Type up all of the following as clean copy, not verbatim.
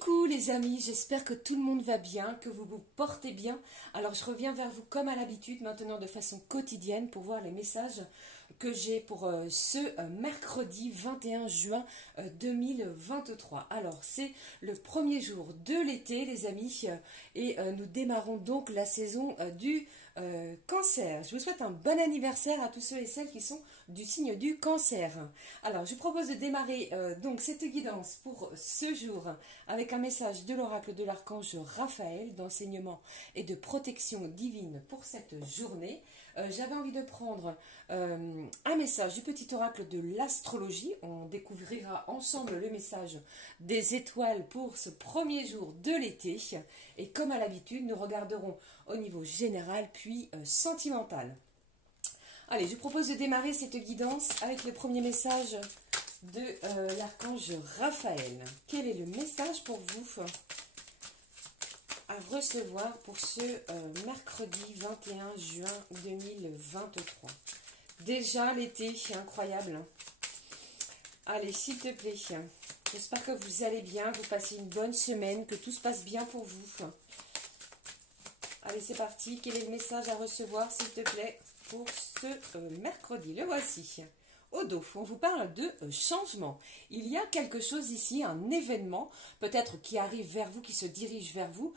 Coucou les amis, j'espère que tout le monde va bien, que vous vous portez bien. Alors je reviens vers vous comme à l'habitude maintenant de façon quotidienne pour voir les messages que j'ai pour ce mercredi 21 juin 2023. Alors c'est le premier jour de l'été les amis et nous démarrons donc la saison du cancer. Je vous souhaite un bon anniversaire à tous ceux et celles qui sont du signe du cancer. Alors je propose de démarrer donc cette guidance pour ce jour avec un message de l'oracle de l'archange Raphaël d'enseignement et de protection divine pour cette journée. J'avais envie de prendre un message du petit oracle de l'astrologie. On découvrira ensemble le message des étoiles pour ce premier jour de l'été. Et comme à l'habitude, nous regarderons au niveau général puis sentimental. Allez, je propose de démarrer cette guidance avec le premier message de l'archange Raphaël. Quel est le message pour vous à recevoir pour ce mercredi 21 juin 2023? Déjà l'été, incroyable. Allez, s'il te plaît, j'espère que vous allez bien, que vous passez une bonne semaine, que tout se passe bien pour vous. Allez, c'est parti. Quel est le message à recevoir, s'il te plaît, pour ce mercredi? Le voici. Au dos, on vous parle de changement. Il y a quelque chose ici, un événement, peut-être qui arrive vers vous, qui se dirige vers vous,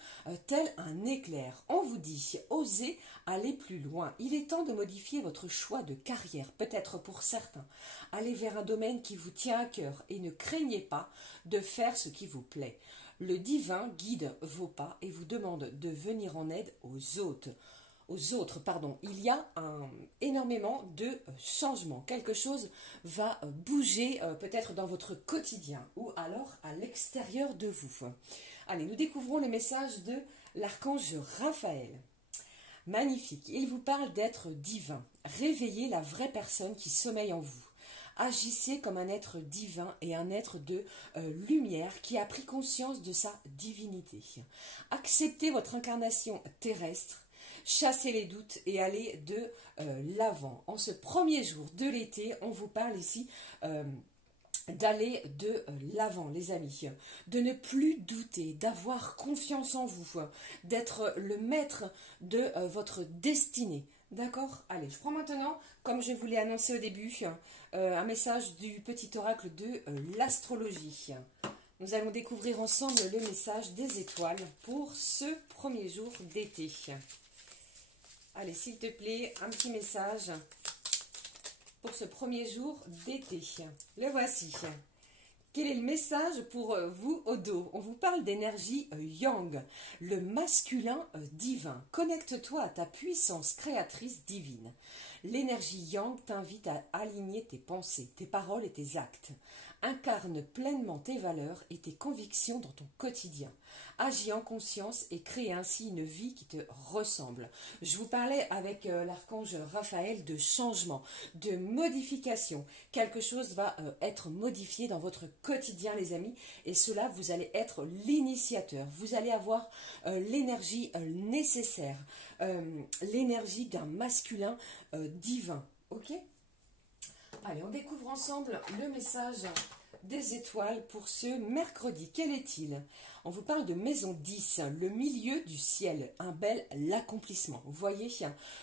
tel un éclair. On vous dit, osez aller plus loin. Il est temps de modifier votre choix de carrière, peut-être pour certains. Allez vers un domaine qui vous tient à cœur et ne craignez pas de faire ce qui vous plaît. Le divin guide vos pas et vous demande de venir en aide aux autres. Il y a énormément de changements. Quelque chose va bouger peut-être dans votre quotidien ou alors à l'extérieur de vous. Allez, nous découvrons les messages de l'archange Raphaël. Magnifique, il vous parle d'être divin. Réveillez la vraie personne qui sommeille en vous. Agissez comme un être divin et un être de lumière qui a pris conscience de sa divinité. Acceptez votre incarnation terrestre. Chassez les doutes et allez de l'avant. En ce premier jour de l'été, on vous parle ici d'aller de l'avant, les amis. De ne plus douter, d'avoir confiance en vous, d'être le maître de votre destinée. D'accord? Allez, je prends maintenant, comme je vous l'ai annoncé au début, un message du petit oracle de l'astrologie. Nous allons découvrir ensemble le message des étoiles pour ce premier jour d'été. Allez, s'il te plaît, un petit message pour ce premier jour d'été. Le voici. Quel est le message pour vous au dos? On vous parle d'énergie yang, le masculin divin. Connecte-toi à ta puissance créatrice divine. L'énergie yang t'invite à aligner tes pensées, tes paroles et tes actes. Incarne pleinement tes valeurs et tes convictions dans ton quotidien. Agis en conscience et crée ainsi une vie qui te ressemble. Je vous parlais avec l'archange Raphaël de changement, de modification. Quelque chose va être modifié dans votre quotidien, les amis, et cela, vous allez être l'initiateur. Vous allez avoir l'énergie nécessaire, l'énergie d'un masculin divin. Ok ? Allez, on découvre ensemble le message des étoiles pour ce mercredi. Quel est-il? On vous parle de maison 10, le milieu du ciel, un bel accomplissement. Vous voyez,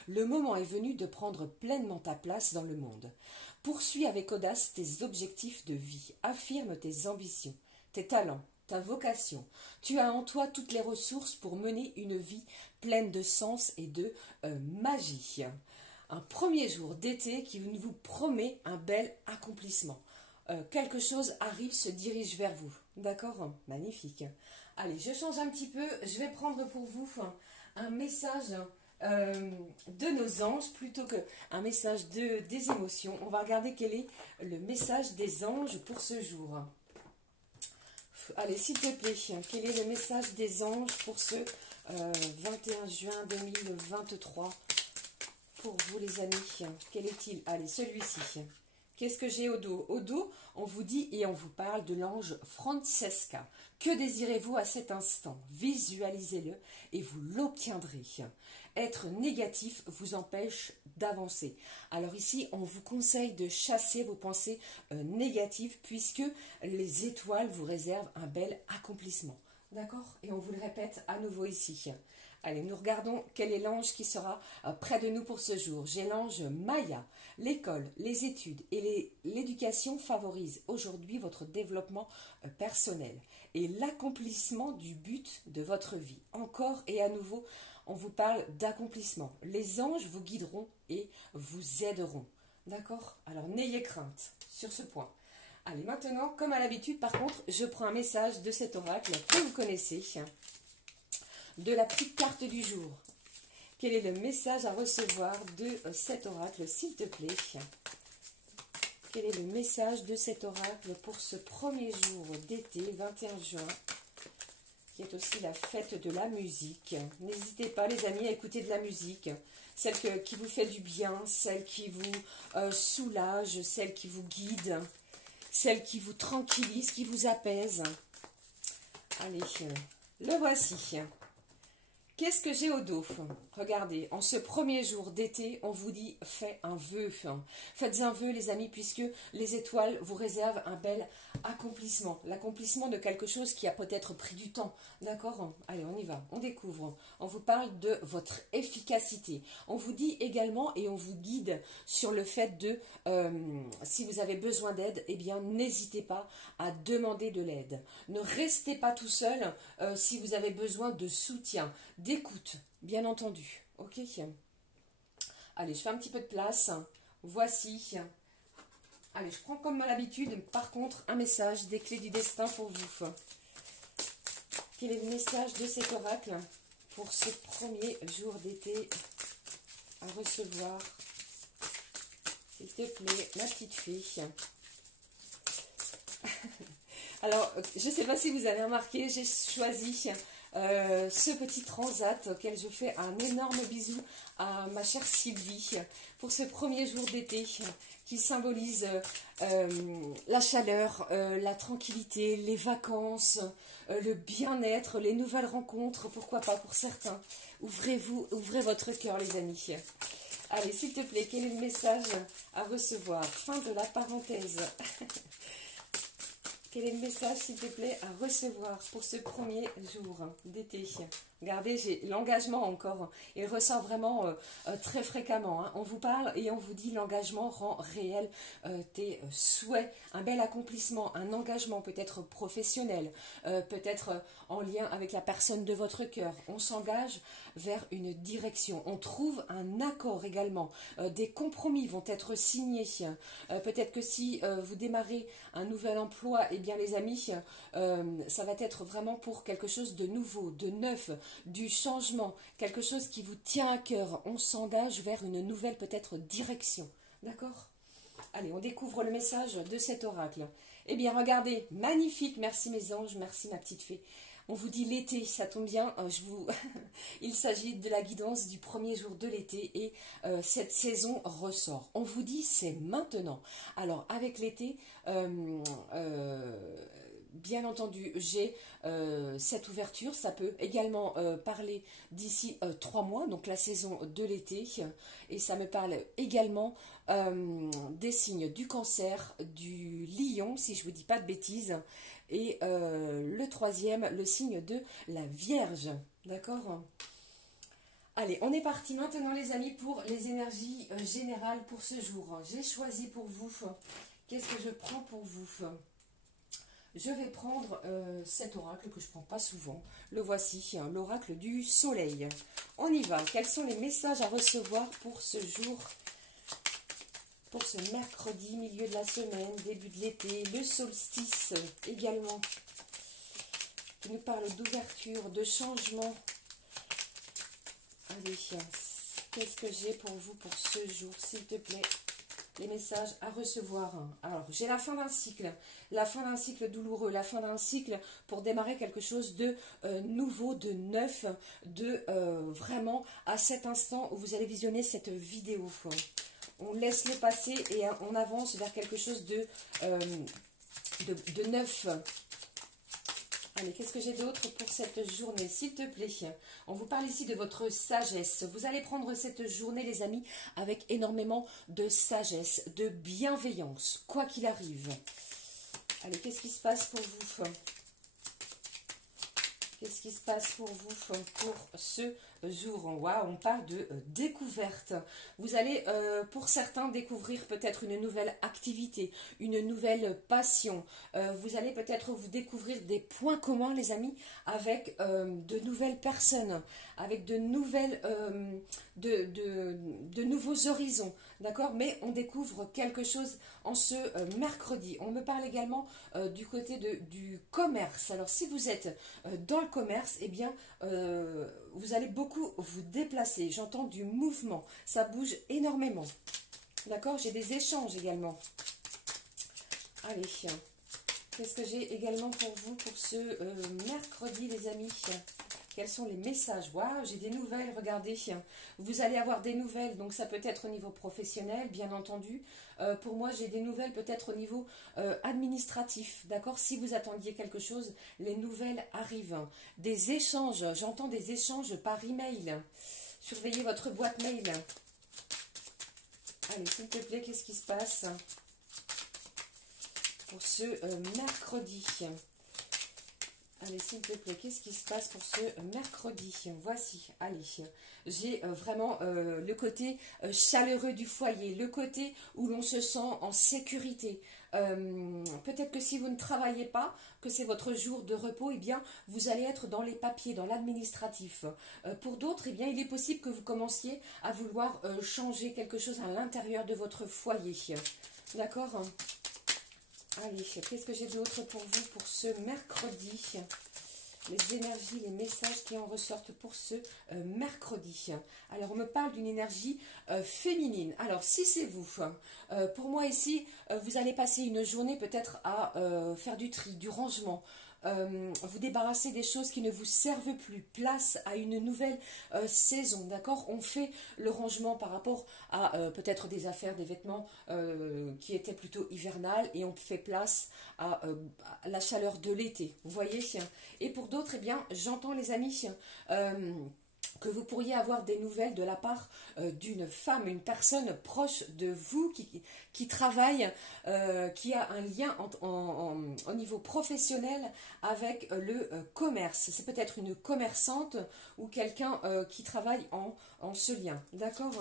le moment est venu de prendre pleinement ta place dans le monde. Poursuis avec audace tes objectifs de vie, affirme tes ambitions, tes talents, ta vocation. Tu as en toi toutes les ressources pour mener une vie pleine de sens et de magie. Un premier jour d'été qui vous promet un bel accomplissement. Quelque chose arrive, se dirige vers vous. D'accord? Magnifique. Allez, je change un petit peu. Je vais prendre pour vous un message de nos anges plutôt qu'un message des émotions. On va regarder quel est le message des anges pour ce jour. Allez, s'il te plaît, quel est le message des anges pour ce 21 juin 2023 pour vous, les amis? Quel est-il? Allez, celui-ci. Qu'est-ce que j'ai au dos? Au dos, on vous dit et on vous parle de l'ange Francesca. Que désirez-vous à cet instant? Visualisez-le et vous l'obtiendrez. Être négatif vous empêche d'avancer. Alors ici, on vous conseille de chasser vos pensées négatives puisque les étoiles vous réservent un bel accomplissement. D'accord? Et on vous le répète à nouveau ici. Allez, nous regardons quel est l'ange qui sera près de nous pour ce jour. J'ai l'ange Maya. L'école, les études et l'éducation favorisent aujourd'hui votre développement personnel et l'accomplissement du but de votre vie. Encore et à nouveau, on vous parle d'accomplissement. Les anges vous guideront et vous aideront. D'accord? Alors, n'ayez crainte sur ce point. Allez, maintenant, comme à l'habitude, par contre, je prends un message de cet oracle que vous connaissez, de la petite carte du jour. Quel est le message à recevoir de cet oracle, s'il te plaît? Quel est le message de cet oracle pour ce premier jour d'été, 21 juin, qui est aussi la fête de la musique? N'hésitez pas, les amis, à écouter de la musique. Celle qui vous fait du bien, celle qui vous soulage, celle qui vous guide, celle qui vous tranquillise, qui vous apaise. Allez, le voici. Qu'est-ce que j'ai au dos? Regardez, en ce premier jour d'été, on vous dit faites un vœu. Faites un vœu, les amis, puisque les étoiles vous réservent un bel accomplissement. L'accomplissement de quelque chose qui a peut-être pris du temps. D'accord? Allez, on y va, on découvre. On vous parle de votre efficacité. On vous dit également et on vous guide sur le fait de, si vous avez besoin d'aide, eh bien, n'hésitez pas à demander de l'aide. Ne restez pas tout seul si vous avez besoin de soutien, d'écoute, bien entendu. Ok? Allez, je fais un petit peu de place. Voici. Allez, je prends comme à l'habitude, par contre, un message des clés du destin pour vous. Quel est le message de cet oracle pour ce premier jour d'été à recevoir? S'il te plaît, ma petite fée. Alors, je ne sais pas si vous avez remarqué, j'ai choisi ce petit transat auquel je fais un énorme bisou à ma chère Sylvie pour ce premier jour d'été qui symbolise la chaleur, la tranquillité, les vacances, le bien-être, les nouvelles rencontres, pourquoi pas pour certains. Ouvrez votre cœur, les amis. Allez, s'il te plaît, quel est le message à recevoir? Fin de la parenthèse. Quel est le message, s'il te plaît, à recevoir pour ce premier jour d'été? Regardez, j'ai l'engagement encore. Il ressort vraiment très fréquemment. Hein. On vous parle et on vous dit l'engagement rend réel tes souhaits. Un bel accomplissement, un engagement peut-être professionnel, peut-être en lien avec la personne de votre cœur. On s'engage vers une direction. On trouve un accord également. Des compromis vont être signés. Peut-être que si vous démarrez un nouvel emploi, eh bien les amis, ça va être vraiment pour quelque chose de nouveau, de neuf, du changement, quelque chose qui vous tient à cœur. On s'engage vers une nouvelle peut-être direction. D'accord? Allez, on découvre le message de cet oracle. Eh bien, regardez, magnifique, merci mes anges, merci ma petite fée. On vous dit l'été, ça tombe bien, il s'agit de la guidance du premier jour de l'été et cette saison ressort. On vous dit c'est maintenant. Alors avec l'été, bien entendu, j'ai cette ouverture. Ça peut également parler d'ici 3 mois, donc la saison de l'été. Et ça me parle également des signes du Cancer, du Lion, si je ne vous dis pas de bêtises. Et le troisième, le signe de la Vierge. D'accord? Allez, on est parti maintenant les amis pour les énergies générales pour ce jour. J'ai choisi pour vous. Qu'est-ce que je prends pour vous? Je vais prendre cet oracle que je ne prends pas souvent. Le voici, l'oracle du soleil. On y va. Quels sont les messages à recevoir pour ce jour? Pour ce mercredi, milieu de la semaine, début de l'été, le solstice également, qui nous parle d'ouverture, de changement. Allez, qu'est-ce que j'ai pour vous pour ce jour, s'il te plaît? Les messages à recevoir. Alors, j'ai la fin d'un cycle douloureux, la fin d'un cycle pour démarrer quelque chose de nouveau, de neuf, de vraiment à cet instant où vous allez visionner cette vidéo. On laisse le passer et on avance vers quelque chose de neuf. Allez, qu'est-ce que j'ai d'autre pour cette journée, s'il te plaît? On vous parle ici de votre sagesse. Vous allez prendre cette journée, les amis, avec énormément de sagesse, de bienveillance, quoi qu'il arrive. Allez, qu'est-ce qui se passe pour vous? Qu'est-ce qui se passe pour vous pour ce jour? Waouh, on parle de découverte. Vous allez, pour certains, découvrir peut-être une nouvelle activité, une nouvelle passion. Vous allez peut-être vous découvrir des points communs, les amis, avec de nouvelles personnes, avec de nouvelles, de nouveaux horizons. D'accord? Mais on découvre quelque chose en ce mercredi. On me parle également du côté du commerce. Alors, si vous êtes dans le commerce, eh bien, vous allez beaucoup vous déplacer. J'entends du mouvement. Ça bouge énormément. D'accord? J'ai des échanges également. Allez. Qu'est-ce que j'ai également pour vous pour ce mercredi, les amis? Quels sont les messages? Waouh, j'ai des nouvelles, regardez. Vous allez avoir des nouvelles, donc ça peut être au niveau professionnel, bien entendu. Pour moi, j'ai des nouvelles peut-être au niveau administratif, d'accord? Si vous attendiez quelque chose, les nouvelles arrivent. Des échanges, j'entends des échanges par email. Surveillez votre boîte mail. Allez, s'il te plaît, qu'est-ce qui se passe pour ce mercredi? Allez, s'il te plaît, qu'est-ce qui se passe pour ce mercredi? Voici, allez, j'ai vraiment le côté chaleureux du foyer, le côté où l'on se sent en sécurité. Peut-être que si vous ne travaillez pas, que c'est votre jour de repos, eh bien, vous allez être dans les papiers, dans l'administratif. Pour d'autres, eh bien, il est possible que vous commenciez à vouloir changer quelque chose à l'intérieur de votre foyer. D'accord ? Allez, qu'est-ce que j'ai d'autre pour vous pour ce mercredi? Les énergies, les messages qui en ressortent pour ce mercredi. Alors, on me parle d'une énergie féminine. Alors, si c'est vous, pour moi ici, vous allez passer une journée peut-être à faire du tri, du rangement. Vous débarrasser des choses qui ne vous servent plus. Place à une nouvelle saison, d'accord? On fait le rangement par rapport à peut-être des affaires, des vêtements qui étaient plutôt hivernales et on fait place à la chaleur de l'été, vous voyez? Et pour d'autres, eh bien, j'entends les amis que vous pourriez avoir des nouvelles de la part d'une femme, une personne proche de vous qui travaille, qui a un lien au niveau professionnel avec le commerce. C'est peut-être une commerçante ou quelqu'un qui travaille en ce lien. D'accord?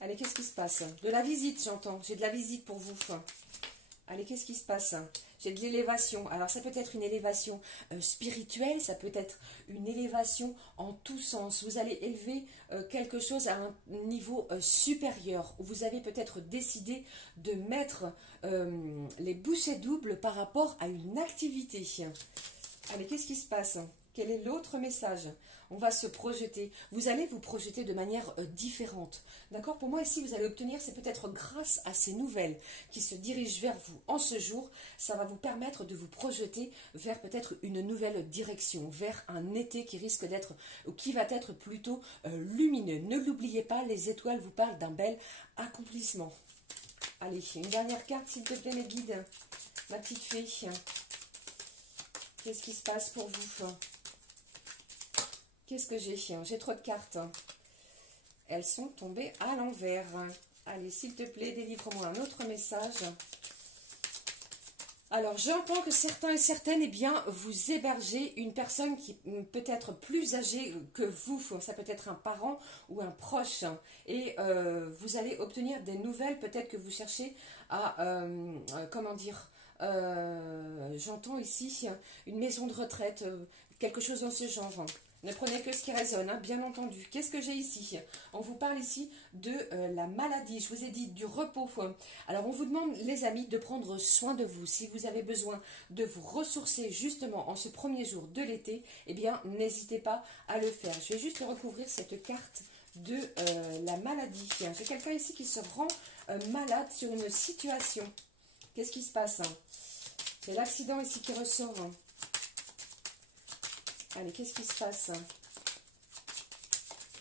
Allez, qu'est-ce qui se passe? De la visite, j'entends. J'ai de la visite pour vous. Allez, qu'est-ce qui se passe? J'ai de l'élévation. Alors, ça peut être une élévation spirituelle, ça peut être une élévation en tous sens. Vous allez élever quelque chose à un niveau supérieur. Vous avez peut-être décidé de mettre les bouchées doubles par rapport à une activité. Allez, qu'est-ce qui se passe? Quel est l'autre message? On va se projeter. Vous allez vous projeter de manière différente. D'accord? Pour moi, ici, vous allez obtenir, c'est peut-être grâce à ces nouvelles qui se dirigent vers vous en ce jour, ça va vous permettre de vous projeter vers peut-être une nouvelle direction, vers un été qui risque d'être, ou qui va être plutôt lumineux. Ne l'oubliez pas, les étoiles vous parlent d'un bel accomplissement. Allez, une dernière carte, s'il te plaît, mes guides. Ma petite fée. Qu'est-ce qui se passe pour vous? Qu'est-ce que j'ai? J'ai trop de cartes. Elles sont tombées à l'envers. Allez, s'il te plaît, délivre-moi un autre message. Alors, j'entends que certains et certaines, eh bien, vous hébergez une personne qui peut être plus âgée que vous. Ça peut être un parent ou un proche. Et vous allez obtenir des nouvelles. Peut-être que vous cherchez à, comment dire, j'entends ici une maison de retraite, quelque chose dans ce genre. Ne prenez que ce qui résonne, hein, bien entendu. Qu'est-ce que j'ai ici? On vous parle ici de la maladie. Je vous ai dit du repos. Alors, on vous demande, les amis, de prendre soin de vous. Si vous avez besoin de vous ressourcer justement en ce premier jour de l'été, eh bien, n'hésitez pas à le faire. Je vais juste recouvrir cette carte de la maladie. J'ai quelqu'un ici qui se rend malade sur une situation. Qu'est-ce qui se passe? C'est l'accident ici qui ressort. Allez, qu'est-ce qui se passe?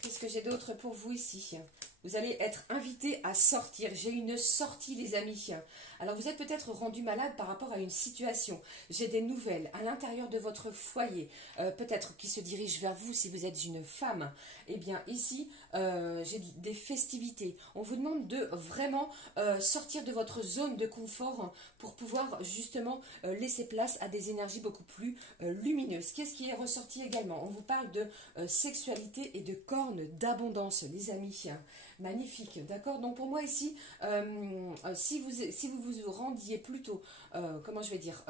Qu'est-ce que j'ai d'autre pour vous ici? Vous allez être invité à sortir. J'ai une sortie, les amis. Alors, vous êtes peut-être rendu malade par rapport à une situation. J'ai des nouvelles à l'intérieur de votre foyer, peut-être qui se dirigent vers vous si vous êtes une femme. Eh bien, ici, j'ai des festivités. On vous demande de vraiment sortir de votre zone de confort pour pouvoir justement laisser place à des énergies beaucoup plus lumineuses. Qu'est-ce qui est ressorti également? On vous parle de sexualité et de cornes d'abondance, les amis. Magnifique, d'accord. Donc pour moi ici, si vous vous rendiez plutôt, comment je vais dire,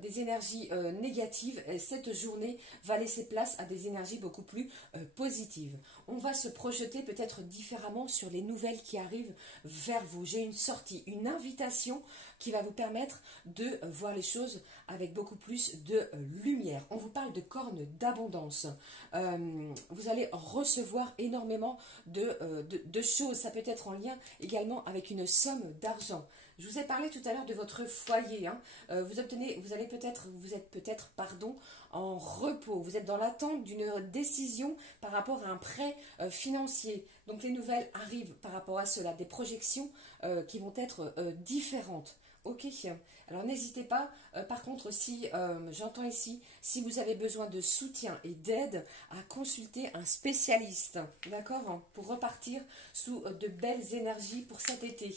des énergies négatives, cette journée va laisser place à des énergies beaucoup plus positives. On va se projeter peut-être différemment sur les nouvelles qui arrivent vers vous. J'ai une sortie, une invitation qui va vous permettre de voir les choses avec beaucoup plus de lumière. On vous parle de cornes d'abondance. Vous allez recevoir énormément de choses. Ça peut être en lien également avec une somme d'argent. Je vous ai parlé tout à l'heure de votre foyer. Hein. Vous êtes peut-être, en repos. Vous êtes dans l'attente d'une décision par rapport à un prêt financier. Donc les nouvelles arrivent par rapport à cela, des projections qui vont être différentes. Ok, alors n'hésitez pas, par contre, si j'entends ici, si vous avez besoin de soutien et d'aide, à consulter un spécialiste, d'accord, hein, pour repartir sous de belles énergies pour cet été.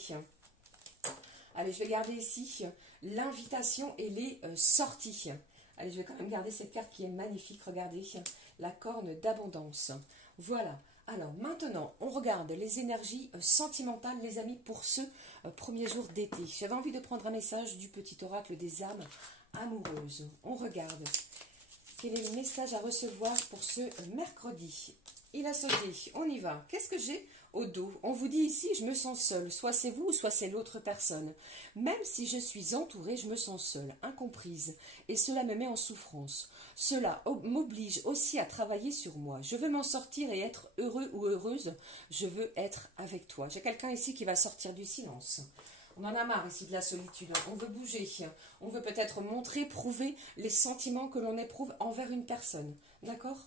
Allez, je vais garder ici l'invitation et les sorties. Allez, je vais quand même garder cette carte qui est magnifique, regardez, la corne d'abondance. Voilà. Alors maintenant, on regarde les énergies sentimentales, les amis, pour ce premier jour d'été. J'avais envie de prendre un message du petit oracle des âmes amoureuses. On regarde. Quel est le message à recevoir pour ce mercredi? Il a sauté. On y va. Qu'est-ce que j'ai au dos? On vous dit ici, je me sens seule. Soit c'est vous, soit c'est l'autre personne. Même si je suis entourée, je me sens seule, incomprise. Et cela me met en souffrance. Cela m'oblige aussi à travailler sur moi. Je veux m'en sortir et être heureux ou heureuse. Je veux être avec toi. J'ai quelqu'un ici qui va sortir du silence. On en a marre ici de la solitude. On veut bouger. On veut peut-être montrer, prouver les sentiments que l'on éprouve envers une personne. D'accord ?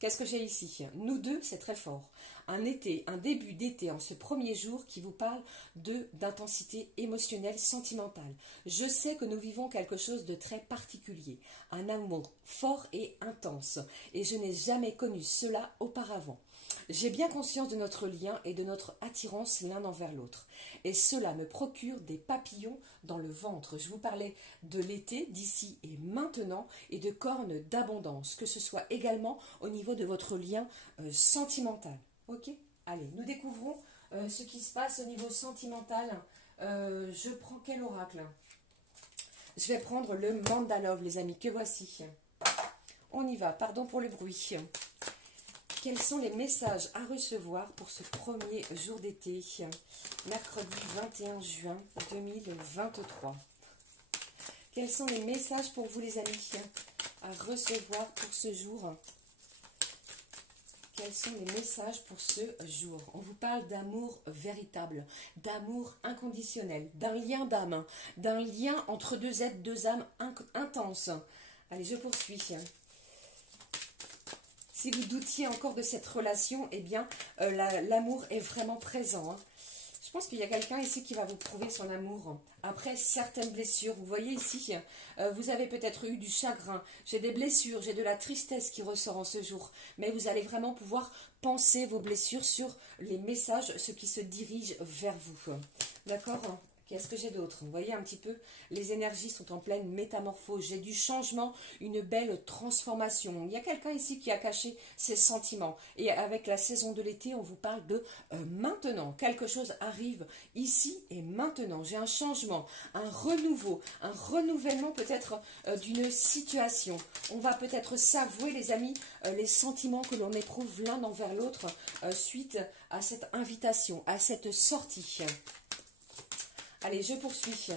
Qu'est-ce que j'ai ici? Nous deux, c'est très fort. Un été, un début d'été en ce premier jour qui vous parle d'intensité émotionnelle, sentimentale. Je sais que nous vivons quelque chose de très particulier, un amour fort et intense, et je n'ai jamais connu cela auparavant. J'ai bien conscience de notre lien et de notre attirance l'un envers l'autre. Et cela me procure des papillons dans le ventre. Je vous parlais de l'été, d'ici et maintenant, et de cornes d'abondance, que ce soit également au niveau de votre lien sentimental. Ok? Allez, nous découvrons ce qui se passe au niveau sentimental. Je prends quel oracle? Je vais prendre le Mandalove, les amis, que voici. On y va, pardon pour le bruit. Quels sont les messages à recevoir pour ce premier jour d'été, mercredi 21 juin 2023? Quels sont les messages pour vous, les amis, à recevoir pour ce jour? Quels sont les messages pour ce jour? On vous parle d'amour véritable, d'amour inconditionnel, d'un lien d'âme, d'un lien entre deux êtres, deux âmes intenses. Allez, je poursuis. Si vous doutiez encore de cette relation, eh bien, l'amour est vraiment présent. Hein. Je pense qu'il y a quelqu'un ici qui va vous prouver son amour. Après certaines blessures, vous voyez ici, vous avez peut-être eu du chagrin. J'ai des blessures, j'ai de la tristesse qui ressort en ce jour. Mais vous allez vraiment pouvoir penser vos blessures sur les messages, ce qui se dirige vers vous. D'accord ? Qu'est-ce que j'ai d'autre? Vous voyez un petit peu, les énergies sont en pleine métamorphose. J'ai du changement, une belle transformation. Il y a quelqu'un ici qui a caché ses sentiments. Et avec la saison de l'été, on vous parle de maintenant. Quelque chose arrive ici et maintenant. J'ai un changement, un renouveau, un renouvellement peut-être d'une situation. On va peut-être s'avouer, les amis, les sentiments que l'on éprouve l'un envers l'autre suite à cette invitation, à cette sortie. Allez, je poursuis.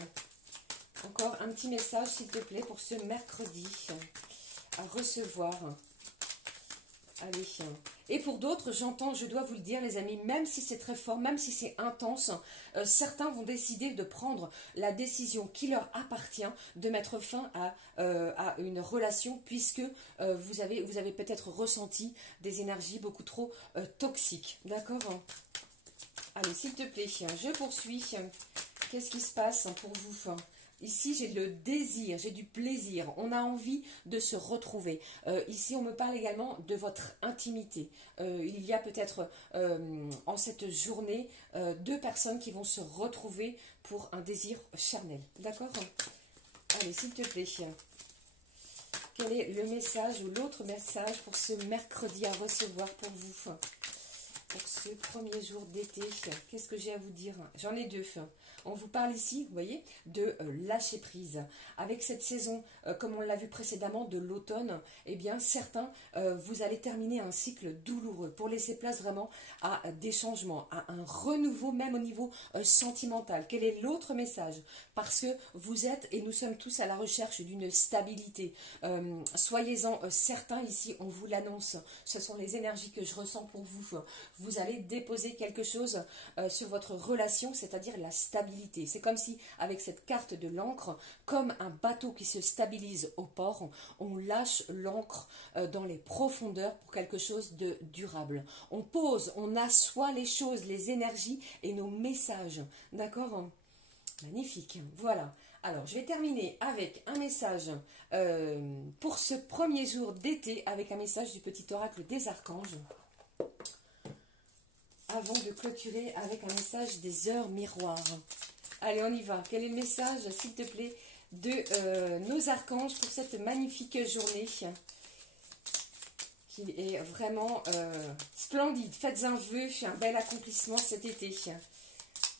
Encore un petit message, s'il te plaît, pour ce mercredi à recevoir. Allez. Et pour d'autres, j'entends, je dois vous le dire les amis, même si c'est très fort, même si c'est intense, certains vont décider de prendre la décision qui leur appartient de mettre fin à une relation puisque vous avez peut-être ressenti des énergies beaucoup trop toxiques. D'accord? Allez, s'il te plaît, je poursuis. Qu'est-ce qui se passe pour vous? Ici, j'ai le désir, j'ai du plaisir. On a envie de se retrouver. Ici, on me parle également de votre intimité. Il y a peut-être en cette journée 2 personnes qui vont se retrouver pour un désir charnel. D'accord? Allez, s'il te plaît. Quel est le message ou l'autre message pour ce mercredi à recevoir pour vous? Pour ce premier jour d'été, qu'est-ce que j'ai à vous dire? J'en ai 2. On vous parle ici, vous voyez, de lâcher prise. Avec cette saison, comme on l'a vu précédemment, de l'automne, eh bien, certains, vous allez terminer un cycle douloureux pour laisser place vraiment à des changements, à un renouveau, même au niveau sentimental. Quel est l'autre message? Parce que vous êtes, et nous sommes tous à la recherche d'une stabilité. Soyez-en certains ici, on vous l'annonce. Ce sont les énergies que je ressens pour vous. Vous allez déposer quelque chose sur votre relation, c'est-à-dire la stabilité. C'est comme si, avec cette carte de l'encre, comme un bateau qui se stabilise au port, on lâche l'encre dans les profondeurs pour quelque chose de durable. On pose, on assoit les choses, les énergies et nos messages. D'accord? Magnifique. Voilà. Alors, je vais terminer avec un message pour ce premier jour d'été, avec un message du petit oracle des archanges. Avant de clôturer avec un message des heures miroirs. Allez, on y va. Quel est le message, s'il te plaît, de nos archanges pour cette magnifique journée qui est vraiment splendide? Faites un vœu, un bel accomplissement cet été.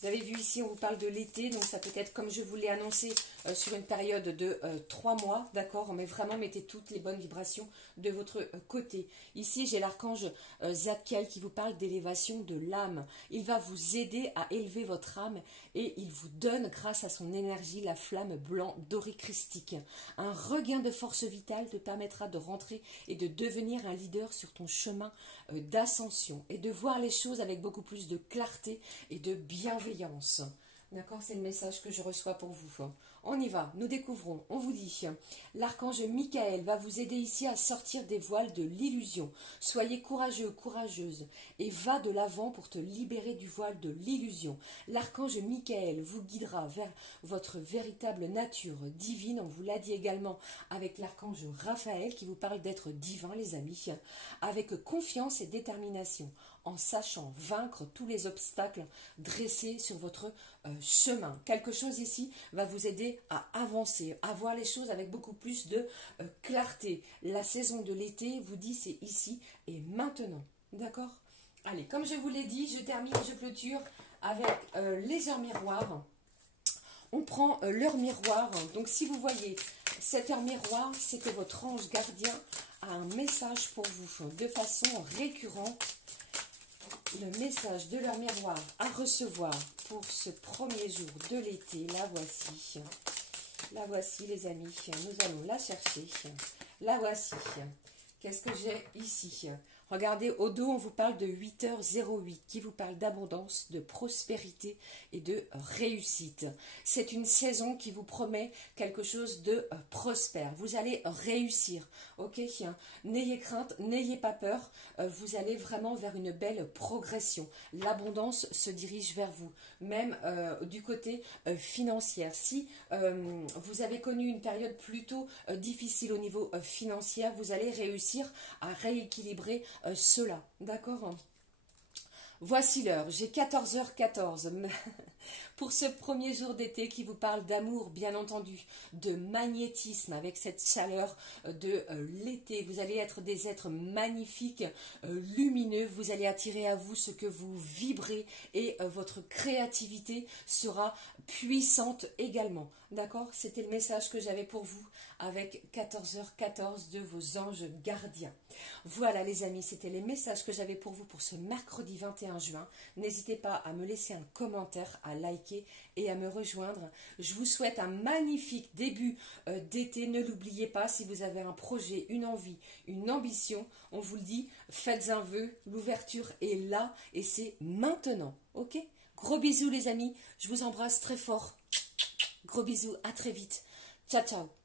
Vous avez vu ici, on vous parle de l'été, donc ça peut être, comme je vous l'ai annoncé, sur une période de 3 mois, d'accord? Mais vraiment, mettez toutes les bonnes vibrations de votre côté. Ici, j'ai l'archange Zadkiel qui vous parle d'élévation de l'âme. Il va vous aider à élever votre âme et il vous donne, grâce à son énergie, la flamme blanc doré christique. Un regain de force vitale te permettra de rentrer et de devenir un leader sur ton chemin d'ascension et de voir les choses avec beaucoup plus de clarté et de bienveillance. D'accord, c'est le message que je reçois pour vous. On y va, nous découvrons, on vous dit, l'archange Michael va vous aider ici à sortir des voiles de l'illusion. Soyez courageux, courageuse, et va de l'avant pour te libérer du voile de l'illusion. L'archange Michael vous guidera vers votre véritable nature divine. On vous l'a dit également avec l'archange Raphaël qui vous parle d'être divin, les amis, avec confiance et détermination, en sachant vaincre tous les obstacles dressés sur votre chemin. Quelque chose ici va vous aider à avancer, à voir les choses avec beaucoup plus de clarté. La saison de l'été vous dit c'est ici et maintenant. D'accord? Allez, comme je vous l'ai dit, je termine, je clôture avec les heures miroirs. On prend l'heure miroir. Donc si vous voyez cette heure miroir, c'est que votre ange gardien a un message pour vous de façon récurrente. Le message de leur miroir à recevoir pour ce premier jour de l'été, la voici. La voici les amis, nous allons la chercher. La voici. Qu'est-ce que j'ai ici? Regardez, au dos, on vous parle de 8h08, qui vous parle d'abondance, de prospérité et de réussite. C'est une saison qui vous promet quelque chose de prospère. Vous allez réussir, ok? N'ayez crainte, n'ayez pas peur. Vous allez vraiment vers une belle progression. L'abondance se dirige vers vous, même du côté financier. Si vous avez connu une période plutôt difficile au niveau financier, vous allez réussir à rééquilibrer cela, d'accord? Voici l'heure, j'ai 14h14 pour ce premier jour d'été qui vous parle d'amour, bien entendu, de magnétisme avec cette chaleur de l'été. Vous allez être des êtres magnifiques, lumineux, vous allez attirer à vous ce que vous vibrez et votre créativité sera puissante également. D'accord? C'était le message que j'avais pour vous avec 14h14 de vos anges gardiens. Voilà les amis, c'était les messages que j'avais pour vous pour ce mercredi 21 juin. N'hésitez pas à me laisser un commentaire, à à liker et à me rejoindre. Je vous souhaite un magnifique début d'été. Ne l'oubliez pas, si vous avez un projet, une envie, une ambition, on vous le dit, faites un vœu, l'ouverture est là et c'est maintenant, ok? Gros bisous les amis, je vous embrasse très fort. Gros bisous, à très vite. Ciao, ciao.